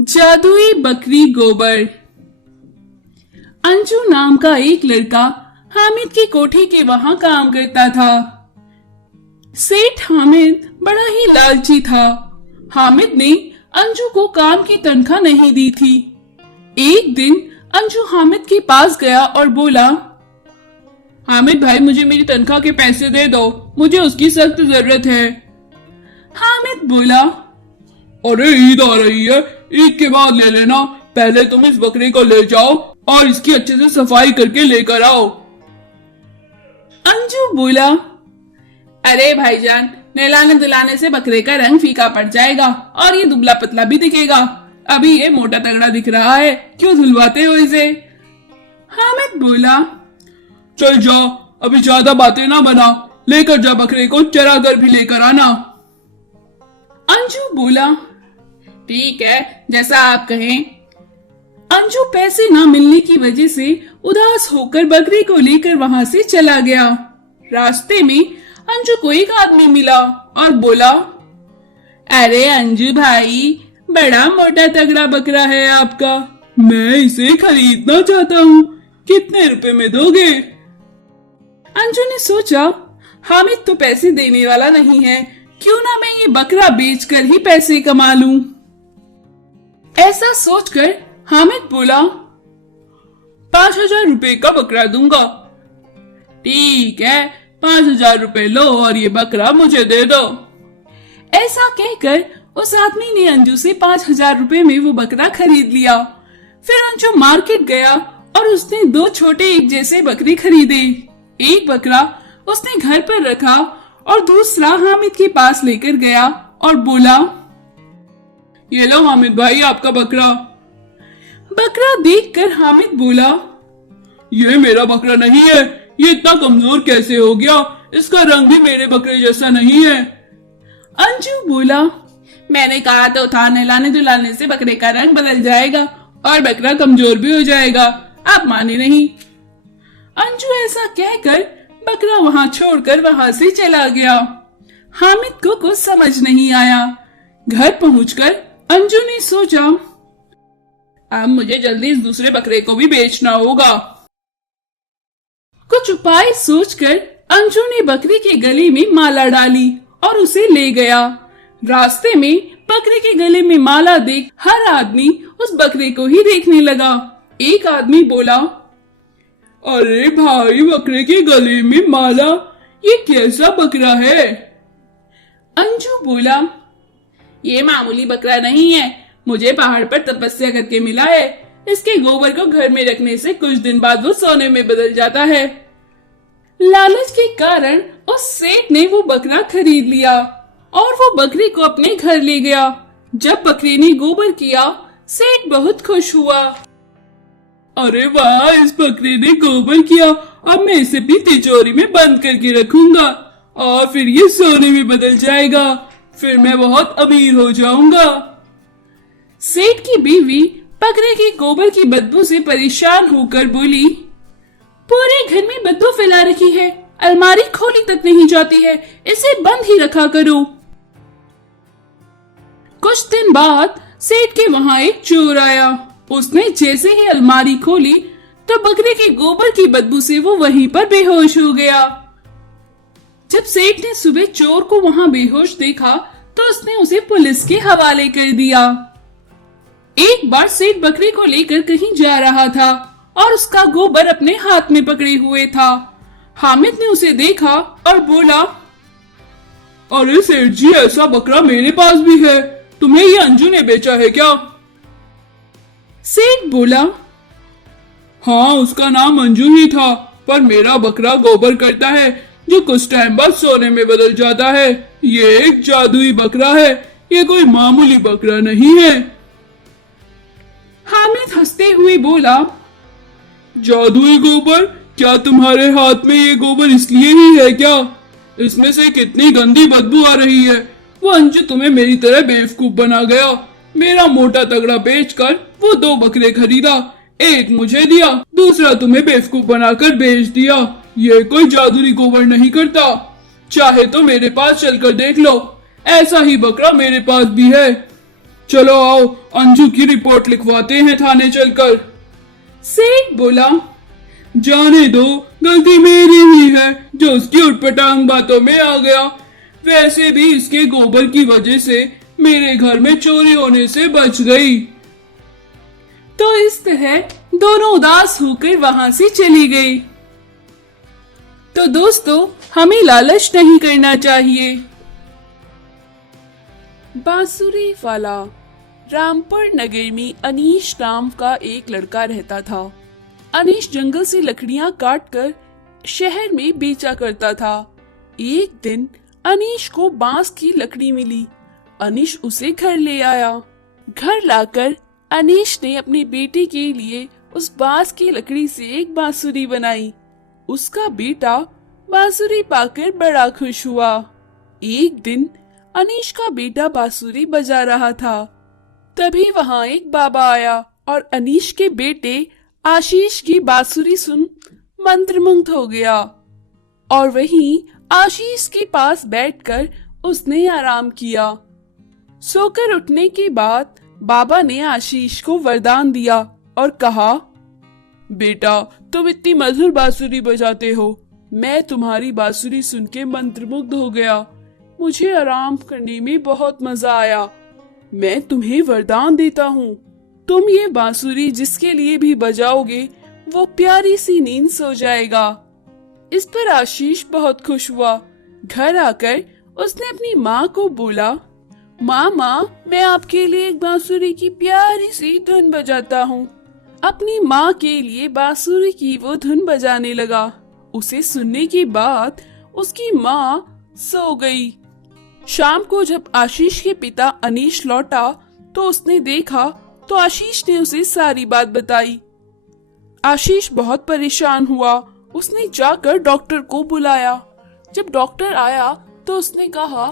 जादुई बकरी गोबर। अंजू नाम का एक लड़का हामिद की कोठी के वहां काम करता था। सेठ हामिद बड़ा ही लालची था। हामिद ने अंजू को काम की तनख्वाह नहीं दी थी। एक दिन अंजू हामिद के पास गया और बोला, हामिद भाई, मुझे मेरी तनख्वाह के पैसे दे दो, मुझे उसकी सख्त जरूरत है। हामिद बोला, अरे ईद आ रही है, ईद के बाद ले लेना। पहले तुम इस बकरी को ले जाओ और इसकी अच्छे से सफाई करके लेकर आओ। अंजू बोला, अरे भाईजान, नहलाने धुलाने से बकरे का रंग फीका पड़ जाएगा और ये दुबला पतला भी दिखेगा। अभी ये मोटा तगड़ा दिख रहा है, क्यों धुलवाते हो इसे? हामिद बोला, चल जा, अभी ज्यादा बातें ना बना, लेकर जा बकरे को, चरा कर भी लेकर आना। अंजू बोला, ठीक है, जैसा आप कहें। अंजू पैसे ना मिलने की वजह से उदास होकर बकरी को लेकर वहां से चला गया। रास्ते में अंजू को एक आदमी मिला और बोला, अरे अंजू भाई, बड़ा मोटा तगड़ा बकरा है आपका, मैं इसे खरीदना चाहता हूँ, कितने रुपए में दोगे? अंजू ने सोचा, हामिद तो पैसे देने वाला नहीं है, क्यों ना मैं ये बकरा बेचकर ही पैसे कमा लूं। ऐसा सोचकर हामिद बोला, 5,000 रुपए का बकरा दूंगा। ठीक है, 5,000 रुपए लो और ये बकरा मुझे दे दो। ऐसा कहकर उस आदमी ने अंजू से 5,000 रुपए में वो बकरा खरीद लिया। फिर अंजू मार्केट गया और उसने 2 छोटे एक जैसे बकरे खरीदे। एक बकरा उसने घर पर रखा और दूसरा हामिद के पास लेकर गया और बोला, ये लो हामिद भाई, आपका बकरा। बकरा देखकर हामिद बोला, ये मेरा बकरा नहीं है, ये इतना कमजोर कैसे हो गया? इसका रंग भी मेरे बकरे जैसा नहीं है। अंजू बोला, मैंने कहा तो था, नहलाने धुलाने से बकरे का रंग बदल जाएगा और बकरा कमजोर भी हो जाएगा, आप माने नहीं। अंजू ऐसा कहकर बकरा वहां छोड़कर वहां से चला गया। हामिद को कुछ समझ नहीं आया। घर पहुंचकर अंजू ने सोचा, अब मुझे जल्दी इस दूसरे बकरे को भी बेचना होगा। कुछ उपाय सोचकर अंजू ने बकरी के गले में माला डाली और उसे ले गया। रास्ते में बकरे के गले में माला देख हर आदमी उस बकरे को ही देखने लगा। एक आदमी बोला, अरे भाई, बकरे के गले में माला, ये कैसा बकरा है? अंजू बोला, ये मामूली बकरा नहीं है, मुझे पहाड़ पर तपस्या करके मिला है। इसके गोबर को घर में रखने से कुछ दिन बाद वो सोने में बदल जाता है। लालच के कारण उस सेठ ने वो बकरा खरीद लिया और वो बकरी को अपने घर ले गया। जब बकरी ने गोबर किया, सेठ बहुत खुश हुआ। अरे वाह, इस बकरे ने गोबर किया, अब मैं इसे भी तिजोरी में बंद करके रखूंगा और फिर ये सोने में बदल जाएगा, फिर मैं बहुत अमीर हो जाऊंगा। सेठ की बीवी बकरे के गोबर की बदबू से परेशान होकर बोली, पूरे घर में बदबू फैला रखी है, अलमारी खोली तक नहीं जाती है, इसे बंद ही रखा करो। कुछ दिन बाद सेठ के वहां एक चोर आया। उसने जैसे ही अलमारी खोली तो बकरे के गोबर की बदबू से वो वहीं पर बेहोश हो गया। जब सेठ ने सुबह चोर को वहां बेहोश देखा तो उसने उसे पुलिस के हवाले कर दिया। एक बार सेठ बकरी को लेकर कहीं जा रहा था और उसका गोबर अपने हाथ में पकड़े हुए था। हामिद ने उसे देखा और बोला, अरे सेठ जी, ऐसा बकरा मेरे पास भी है, तुम्हें ये अंजू ने बेचा है क्या? सेठ बोला, हाँ, उसका नाम अंजू ही था, पर मेरा बकरा गोबर करता है जो कुछ टाइम बाद सोने में बदल जाता है। ये एक जादुई बकरा है, ये कोई मामूली बकरा नहीं है। हामिद हंसते हुए बोला, जादुई गोबर? क्या तुम्हारे हाथ में ये गोबर इसलिए ही है क्या? इसमें से कितनी गंदी बदबू आ रही है। वो अंजू तुम्हें मेरी तरह बेवकूफ बना गया। मेरा मोटा तगड़ा बेचकर वो 2 बकरे खरीदा, एक मुझे दिया, दूसरा तुम्हें बेवकूफ बनाकर बेच दिया। ये कोई जादुई गोबर नहीं करता। चाहे तो मेरे पास चलकर देख लो, ऐसा ही बकरा मेरे पास भी है। चलो आओ, अंजू की रिपोर्ट लिखवाते हैं थाने चलकर। सेठ बोला, जाने दो, गलती मेरी ही है जो उसकी उटपटांग बातों में आ गया। वैसे भी इसके गोबर की वजह से मेरे घर में चोरी होने से बच गई। तो इस तरह दोनों उदास होकर वहां से चली गई। तो दोस्तों, हमें लालच नहीं करना चाहिए। बांसुरी वाला। रामपुर नगर में अनीश नाम का एक लड़का रहता था। अनीश जंगल से लकड़ियां काटकर शहर में बेचा करता था। एक दिन अनीश को बांस की लकड़ी मिली। अनीश उसे घर ले आया। घर लाकर अनीश ने अपने बेटे के लिए उस बांस की लकड़ी से एक बांसुरी बनाई। उसका बेटा बांसुरी पाकर बड़ा खुश हुआ। एक दिन अनीश का बेटा बांसुरी बजा रहा था। तभी वहां एक बाबा आया और अनीश के बेटे आशीष की बांसुरी सुन मंत्रमुग्ध हो गया। और वहीं आशीष के पास बैठकर उसने आराम किया। सोकर उठने के बाद बाबा ने आशीष को वरदान दिया और कहा, बेटा, तुम इतनी मधुर बांसुरी बजाते हो। मैं तुम्हारी बांसुरी सुन के मंत्रमुग्ध हो गया। मुझे आराम करने में बहुत मजा आया। मैं तुम्हें वरदान देता हूँ, तुम ये बांसुरी जिसके लिए भी बजाओगे वो प्यारी सी नींद सो जाएगा। इस पर आशीष बहुत खुश हुआ। घर आकर उसने अपनी माँ को बोला, माँ, मैं आपके लिए एक बांसुरी की प्यारी सी धुन बजाता हूँ। अपनी माँ के लिए बांसुरी की वो धुन बजाने लगा। उसे सुनने के बाद उसकी माँ सो गई। शाम को जब आशीष के पिता अनीश लौटा तो उसने देखा तो आशीष ने उसे सारी बात बताई। आशीष बहुत परेशान हुआ। उसने जाकर डॉक्टर को बुलाया। जब डॉक्टर आया तो उसने कहा,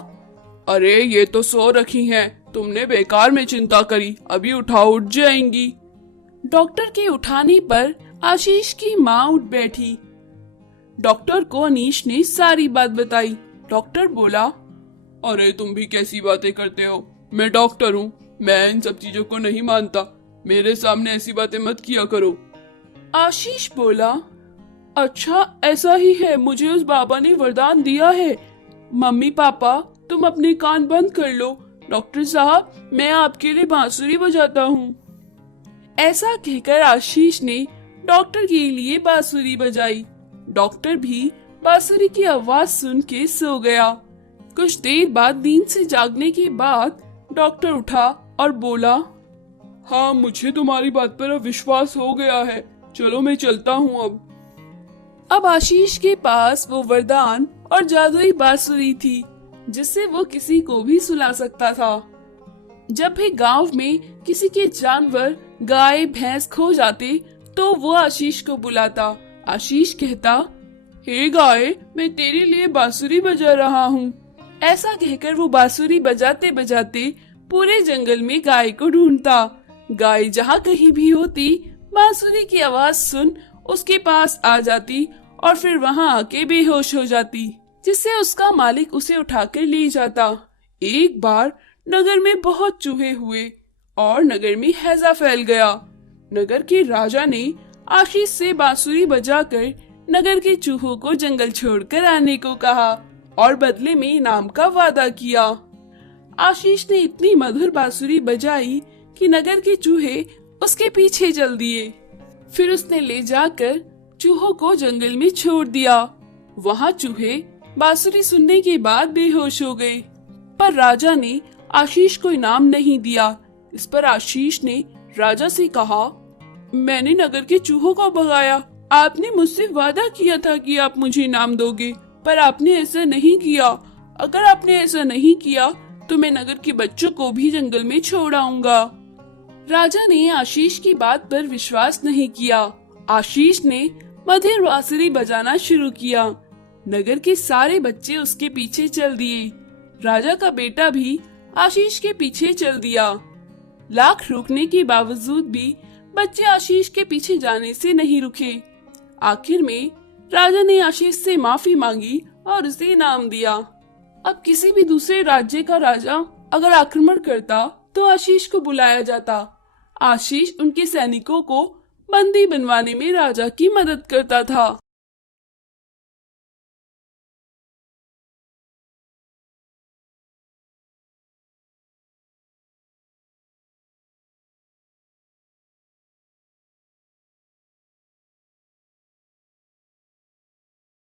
अरे ये तो सो रखी हैं, तुमने बेकार में चिंता करी, अभी उठ जाएंगी। डॉक्टर के उठाने पर आशीष की माँ उठ बैठी। डॉक्टर को अनीश ने सारी बात बताई। डॉक्टर बोला, अरे तुम भी कैसी बातें करते हो, मैं डॉक्टर हूँ, मैं इन सब चीजों को नहीं मानता। मेरे सामने ऐसी बातें मत किया करो। आशीष बोला, अच्छा ऐसा ही है, मुझे उस बाबा ने वरदान दिया है। मम्मी पापा तुम अपने कान बंद कर लो। डॉक्टर साहब, मैं आपके लिए बांसुरी बजाता हूँ। ऐसा कहकर आशीष ने डॉक्टर के लिए बांसुरी बजाई। डॉक्टर भी बांसुरी की आवाज सुन के सो गया। कुछ देर बाद नींद से जागने के बाद डॉक्टर उठा और बोला, हाँ, मुझे तुम्हारी बात पर अब विश्वास हो गया है, चलो मैं चलता हूँ अब आशीष के पास वो वरदान और जादुई बांसुरी थी जिससे वो किसी को भी सुला सकता था। जब भी गांव में किसी के जानवर गाय भैंस खो जाते तो वो आशीष को बुलाता। आशीष कहता, हे गाय, मैं तेरे लिए बांसुरी बजा रहा हूँ। ऐसा कहकर वो बांसुरी बजाते बजाते पूरे जंगल में गाय को ढूंढता। गाय जहाँ कहीं भी होती बांसुरी की आवाज सुन उसके पास आ जाती और फिर वहाँ आके बेहोश हो जाती, जिससे उसका मालिक उसे उठाकर ले जाता। एक बार नगर में बहुत चूहे हुए और नगर में हैजा फैल गया। नगर के राजा ने आशीष से बांसुरी बजाकर नगर के चूहों को जंगल छोड़कर आने को कहा और बदले में इनाम का वादा किया। आशीष ने इतनी मधुर बांसुरी बजाई कि नगर के चूहे उसके पीछे चल दिए। फिर उसने ले जाकर चूहों को जंगल में छोड़ दिया। वहाँ चूहे बांसुरी सुनने के बाद बेहोश हो गए, पर राजा ने आशीष को इनाम नहीं दिया। इस पर आशीष ने राजा से कहा, मैंने नगर के चूहों को भगाया। आपने मुझसे वादा किया था कि आप मुझे इनाम दोगे, पर आपने ऐसा नहीं किया। अगर आपने ऐसा नहीं किया तो मैं नगर के बच्चों को भी जंगल में छोड़ आऊंगा। राजा ने आशीष की बात पर विश्वास नहीं किया। आशीष ने मधुर बांसुरी बजाना शुरू किया। नगर के सारे बच्चे उसके पीछे चल दिए। राजा का बेटा भी आशीष के पीछे चल दिया। लाख रोकने के बावजूद भी बच्चे आशीष के पीछे जाने से नहीं रुके। आखिर में राजा ने आशीष से माफी मांगी और उसे इनाम दिया। अब किसी भी दूसरे राज्य का राजा अगर आक्रमण करता तो आशीष को बुलाया जाता। आशीष उनके सैनिकों को बंदी बनवाने में राजा की मदद करता था।